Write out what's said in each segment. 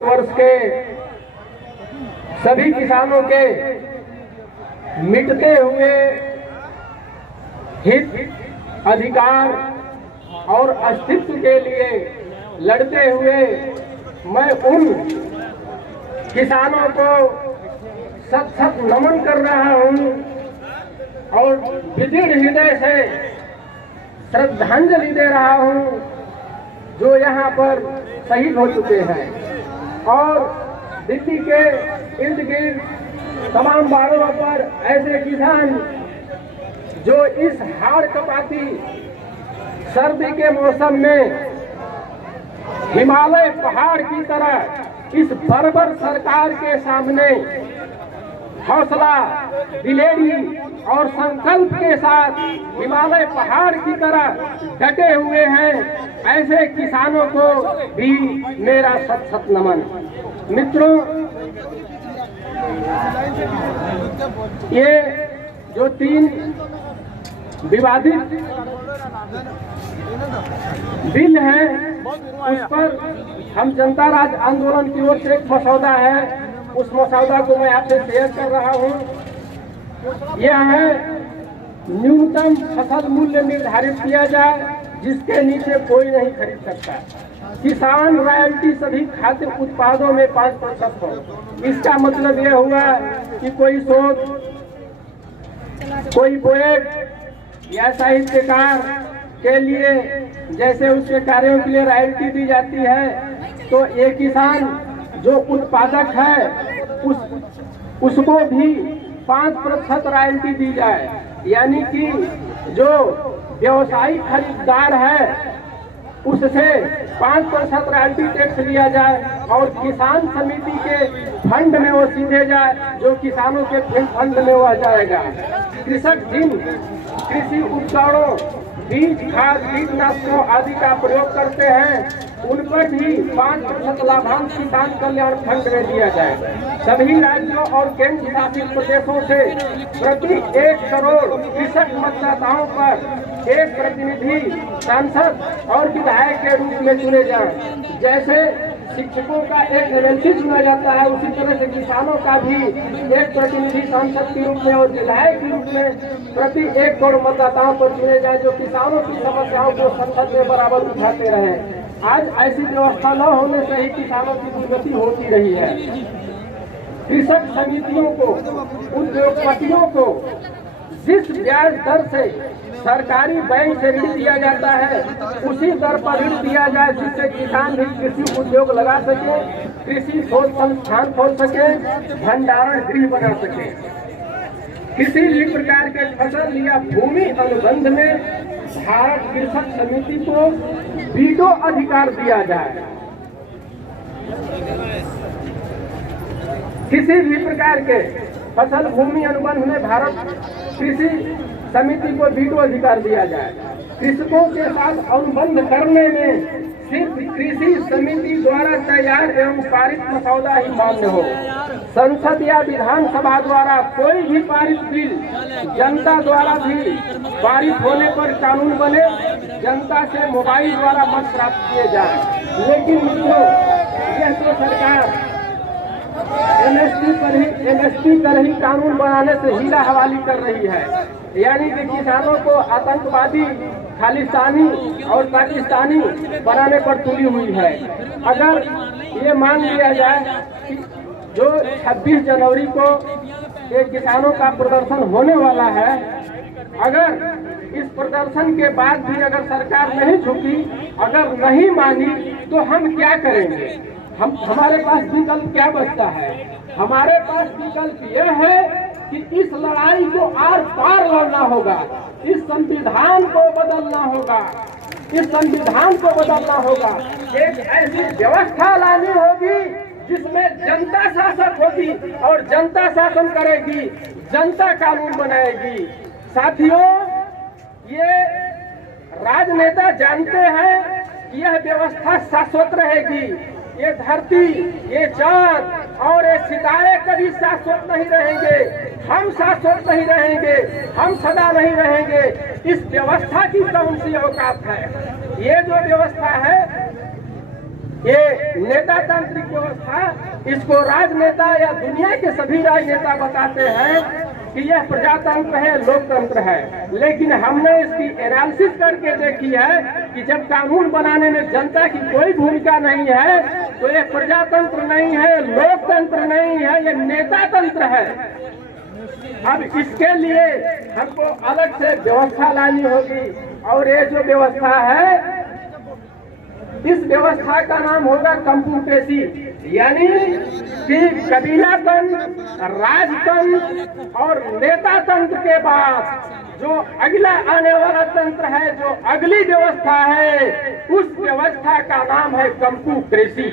वर्ष के सभी किसानों के मिटते हुए हित, अधिकार और अस्तित्व के लिए लड़ते हुए मैं उन किसानों को सत सत नमन कर रहा हूं और विदृढ़ हृदय से श्रद्धांजलि दे रहा हूं जो यहाँ पर शहीद हो चुके हैं। और दिल्ली के इर्द गिर्द तमाम बाड़ों पर ऐसे किसान जो इस हाड़ कपाती सर्दी के मौसम में हिमालय पहाड़ की तरह इस बर्बर सरकार के सामने हौसला दिलेरी और संकल्प के साथ हिमालय पहाड़ की तरह डटे हुए हैं, ऐसे किसानों को भी मेरा सत सत नमन। मित्रों, ये जो 3 विवादित बिल है उस पर हम जनता राज आंदोलन की ओर से एक मसौदा है, उस मसौदा को मैं आपसे शेयर कर रहा हूं। यह है न्यूनतम फसल मूल्य निर्धारित किया जाए जिसके नीचे कोई नहीं खरीद सकता। किसान रॉयल्टी सभी खाद्य उत्पादों में 5% हो। इसका मतलब यह हुआ कि कोई शोध, कोई पोएट या साहित्यकार के लिए जैसे उसके कार्यों के लिए रॉयल्टी दी जाती है, तो एक किसान जो उत्पादक है उसको भी 5% रॉयल्टी दी जाए, यानी कि जो व्यवसायिक खरीदार है उससे 5% रॉयल्टी टैक्स लिया जाए और किसान समिति के फंड में वो सीधे जाए, जो किसानों के फंड में वह जाएगा। कृषक जिन कृषि उपकरणों, बीज, खाद, कीटनाशकों आदि का प्रयोग करते हैं उन पर भी 5% लाभांश किसान कल्याण फंड में दिया जाए। सभी राज्यों और केंद्र शासित प्रदेशों से प्रति 1 करोड़ कृषक मतदाताओं पर एक प्रतिनिधि सांसद और विधायक के रूप में चुने जाएं। जैसे शिक्षकों का एक एमएलसी चुना जाता है, उसी तरह से किसानों का भी एक प्रतिनिधि सांसद के रूप में और विधायक के रूप में प्रति 1 करोड़ मतदाताओं पर चुने जाए, जो किसानों की समस्याओं को संसद में बराबर उठाते रहे। आज ऐसी व्यवस्था न होने से ही किसानों की दुर्गति होती रही है। कृषक समितियों को, उद्योगपतियों को जिस ब्याज दर से सरकारी बैंक से ऋण दिया जाता है उसी दर पर ऋण दिया जाए, जिससे किसान भी कृषि उद्योग लगा सके, कृषि शोध संस्थान खोल सके, भंडारण गृह बना सके। किसी भी प्रकार के फसल या भूमि अनुबंध में भारत कृषक समिति को वीटो अधिकार दिया जाए। किसी भी प्रकार के फसल भूमि अनुबंध में भारत कृषि समिति को वीटो अधिकार दिया जाए। कृषकों के साथ अनुबंध करने में सिर्फ कृषि समिति द्वारा तैयार एवं पारित मसौदा ही मान्य हो। संसद या विधानसभा द्वारा कोई भी पारित बिल जनता द्वारा भी पारित होने पर कानून बने, जनता से मोबाइल द्वारा मत प्राप्त किए जाए। लेकिन मित्रों, यह तो सरकार एमएसपी पर ही कानून बनाने से हीरा हवाली कर रही है, यानी कि किसानों को आतंकवादी, खालिस्तानी और पाकिस्तानी बनाने पर तुली हुई है। अगर ये मान लिया जाए कि जो 26 जनवरी को एक किसानों का प्रदर्शन होने वाला है, अगर इस प्रदर्शन के बाद भी अगर सरकार नहीं झुकी, अगर नहीं मानी, तो हम क्या करेंगे? हमारे पास विकल्प क्या बचता है? हमारे पास विकल्प यह है कि इस लड़ाई को आर पार लड़ना होगा, इस संविधान को बदलना होगा, इस संविधान को बदलना होगा। एक ऐसी व्यवस्था लानी होगी जिसमें जनता शासक होगी और जनता शासन करेगी, जनता कानून बनाएगी। साथियों, ये राजनेता जानते हैं कि यह व्यवस्था शाश्वत रहेगी। ये धरती, ये चांद और ये सितारे कभी शाश्वत नहीं रहेंगे। हम शाश्वत नहीं रहेंगे, हम सदा नहीं रहेंगे। इस व्यवस्था की कौन सी औकात है? ये जो व्यवस्था है ये नेतातांत्रिक व्यवस्था इसको राजनेता या दुनिया के सभी राजनेता बताते हैं कि यह प्रजातंत्र है, लोकतंत्र है, लेकिन हमने इसकी एनालिसिस करके देखी है कि जब कानून बनाने में जनता की कोई भूमिका नहीं है तो यह प्रजातंत्र नहीं है, लोकतंत्र नहीं है, यह नेता तंत्र है। अब इसके लिए हमको अलग से व्यवस्था लानी होगी और ये जो व्यवस्था है, इस व्यवस्था का नाम होगा कंप्यूटेसी, यानी कि कबीला तंत्र, राजतंत्र और नेता तंत्र के बाद जो अगला आने वाला तंत्र है, जो अगली व्यवस्था है, उस व्यवस्था का नाम है कंप्यूटेसी।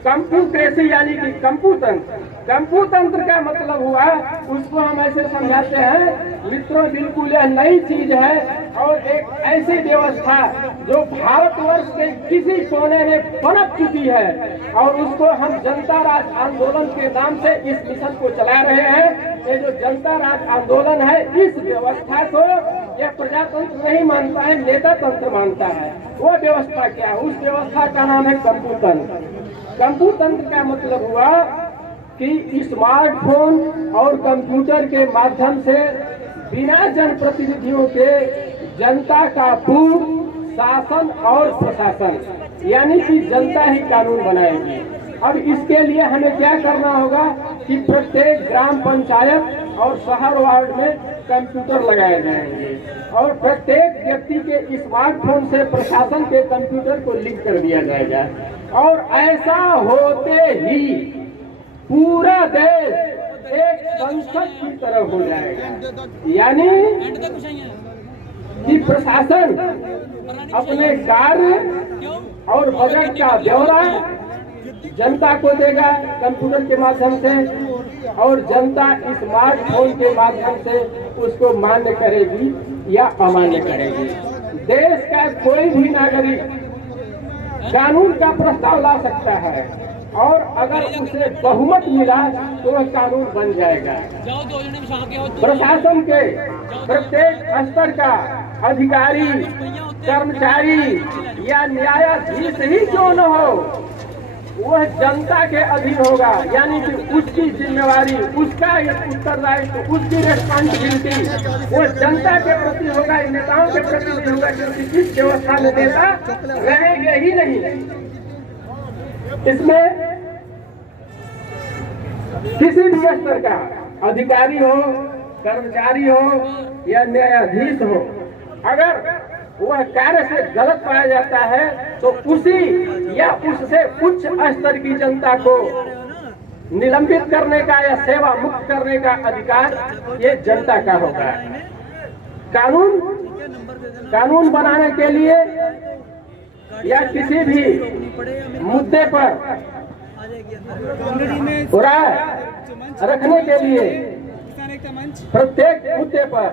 कंप्यूटेसी यानी कि कंप्यूतंत्र। कंप्यूतंत्र का मतलब हुआ, उसको हम ऐसे समझाते हैं मित्रों, बिल्कुल यह नई चीज है और एक ऐसी व्यवस्था जो भारतवर्ष के किसी कोने में पनप चुकी है और उसको हम जनता राज आंदोलन के नाम से इस मिशन को चला रहे हैं। ये जो जनता राज आंदोलन है, इस व्यवस्था को यह प्रजातंत्र नहीं मानता है, नेता तंत्र मानता है। वो व्यवस्था क्या है? उस व्यवस्था का नाम है कंप्यूतंत्र। कंप्यूतंत्र का मतलब हुआ कि स्मार्टफोन और कंप्यूटर के माध्यम से बिना जनप्रतिनिधियों के जनता का पूर्ण शासन और प्रशासन, यानी कि जनता ही कानून बनाएगी। अब इसके लिए हमें क्या करना होगा कि प्रत्येक ग्राम पंचायत और शहर वार्ड में कंप्यूटर लगाए जाएंगे और प्रत्येक व्यक्ति के स्मार्टफोन से प्रशासन के कंप्यूटर को लिंक कर दिया जाएगा और ऐसा होते ही पूरा देश एक संसद की तरह हो जाएगा, यानी कि प्रशासन अपने कार्य और बजट का ब्यौरा जनता को देगा कंप्यूटर के माध्यम से और जनता स्मार्टफोन के माध्यम से उसको मान्य करेगी या अमान्य करेगी। देश का कोई भी नागरिक कानून का प्रस्ताव ला सकता है और अगर उसे बहुमत मिला तो वह कानून बन जाएगा। प्रशासन के प्रत्येक स्तर का अधिकारी, कर्मचारी या न्यायाधीश ही क्यों न हो, वह जनता के अधीन होगा, यानी कि उसकी जिम्मेवारी, उसका उत्तरदायित्व, उसकी रिस्पॉन्सिबिलिटी वो जनता के प्रति होगा, नेताओं के प्रति नहीं होगा, क्योंकि इस व्यवस्था में नेता रहेंगे ही नहीं। इसमें किसी भी स्तर का अधिकारी हो, कर्मचारी हो या न्यायाधीश हो, अगर वह कार्य से गलत पाया जाता है तो उसी या उससे उच्च स्तर की जनता को निलंबित करने का या सेवा मुक्त करने का अधिकार ये जनता का होगा। कानून बनाने के लिए या किसी भी मुद्दे पर राय रखने के लिए प्रत्येक मुद्दे पर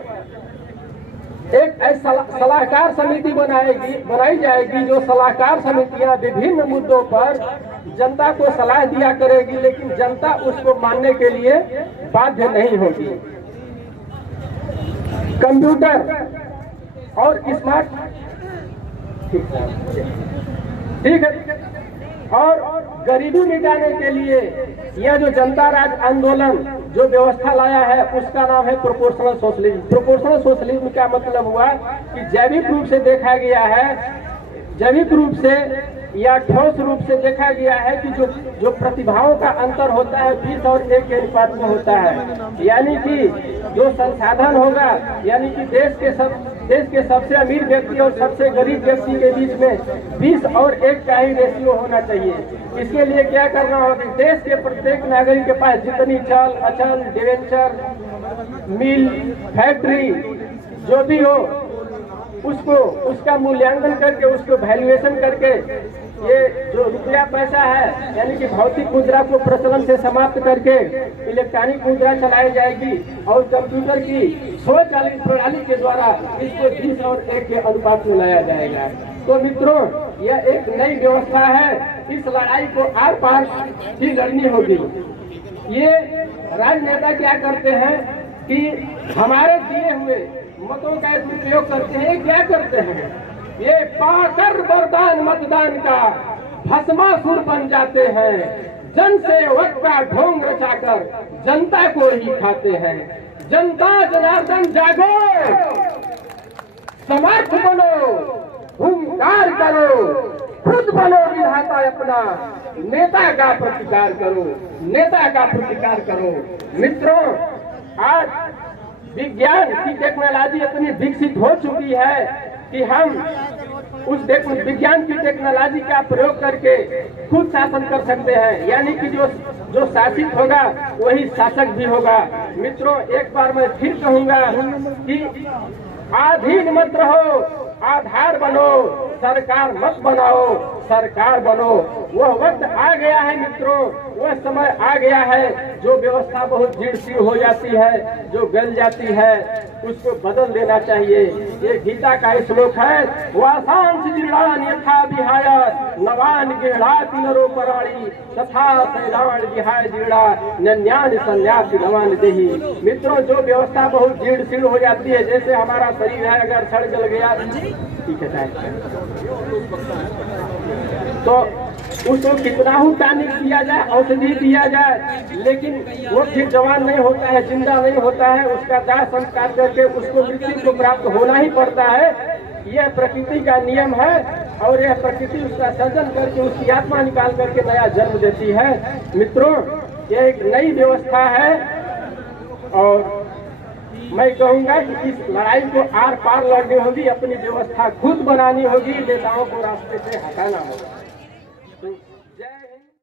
एक सलाहकार समिति बनाई जाएगी, जो सलाहकार समितियां विभिन्न मुद्दों पर जनता को सलाह दिया करेगी, लेकिन जनता उसको मानने के लिए बाध्य नहीं होगी। कंप्यूटर और स्मार्ट ठीक है और गरीबी मिटाने के लिए यह जो जनता राज आंदोलन जो व्यवस्था लाया है उसका नाम है प्रोपोर्शनल सोशलिज्म। प्रोपोर्शनल सोशलिज्म का मतलब हुआ कि जैविक रूप से देखा गया है, जैविक रूप से या ठोस रूप से देखा गया है कि जो प्रतिभाओं का अंतर होता है 20 और 1 के अनुपात में होता है, यानी कि जो संसाधन होगा, यानी कि देश के सबसे अमीर व्यक्ति और सबसे गरीब व्यक्ति के बीच में 20 और 1 का ही रेशियो होना चाहिए। इसके लिए क्या करना होगा, देश के प्रत्येक नागरिक के पास जितनी चल अचल डिवेंचर मिल फैक्ट्री जो भी हो उसको उसका मूल्यांकन करके उसको वैल्यूएशन करके ये जो रुपया पैसा है यानी कि भौतिक मुद्रा को प्रचलन से समाप्त करके इलेक्ट्रॉनिक मुद्रा चलाई जाएगी और कंप्यूटर की स्वचालित प्रणाली के द्वारा इसको 20 और 1 के अनुपात में लाया जाएगा। तो मित्रों, यह एक नई व्यवस्था है, इस लड़ाई को आर पार ही लड़नी होगी। ये राजनेता क्या करते हैं कि हमारे दिए हुए मतों का उपयोग करते हैं। क्या करते हैं, ये पाकर वरदान मतदान का भस्मासुर बन जाते हैं, जन सेवक का ढोंग रचाकर जनता को ही खाते हैं। जनता जनार्दन जागो, समर्थ बनो, हुंकार करो, खुद बनो विधाता अपना, नेता का प्रतिकार करो, नेता का प्रतिकार करो। मित्रों, आज विज्ञान की टेक्नोलॉजी इतनी विकसित हो चुकी है कि हम उस विज्ञान की टेक्नोलॉजी का प्रयोग करके खुद शासन कर सकते हैं, यानी कि जो शासित होगा वही शासक भी होगा। मित्रों, एक बार मैं फिर कहूंगा कि अधीन मत रहो, आधार बनो, सरकार मत बनाओ, सरकार बनो। वह वक्त आ गया है मित्रों, वह समय आ गया है जो व्यवस्था बहुत जीर्ण हो जाती है, जो गल जाती है, उसको बदल देना चाहिए। ये गीता का श्लोक है, वासांस जीर्णान यथा विहाय नवान गृह्णाति नरो पराणि तथा शैलान विहाय जीर्णा नन्यान संन्यासी नवान देहि। मित्रों, जो व्यवस्था बहुत जीर्ण हो जाती है, जैसे हमारा शरीर है, अगर सड़ जल गया, ठीक है, तो उसको कितना ही टॉनिक दिया जाए, औषधि दिया जाए, लेकिन वो फिर जवान नहीं होता है, जिंदा नहीं होता है। उसका दाह संस्कार करके उसको मृत्यु को प्राप्त होना ही पड़ता है। यह प्रकृति का नियम है और यह प्रकृति उसका सर्जन करके उसकी आत्मा निकाल करके नया जन्म देती है। मित्रों, यह एक नई व्यवस्था है और मैं कहूंगा कि इस लड़ाई को आर पार लड़नी होगी, अपनी व्यवस्था खुद बनानी होगी, नेताओं को रास्ते से हटाना होगा।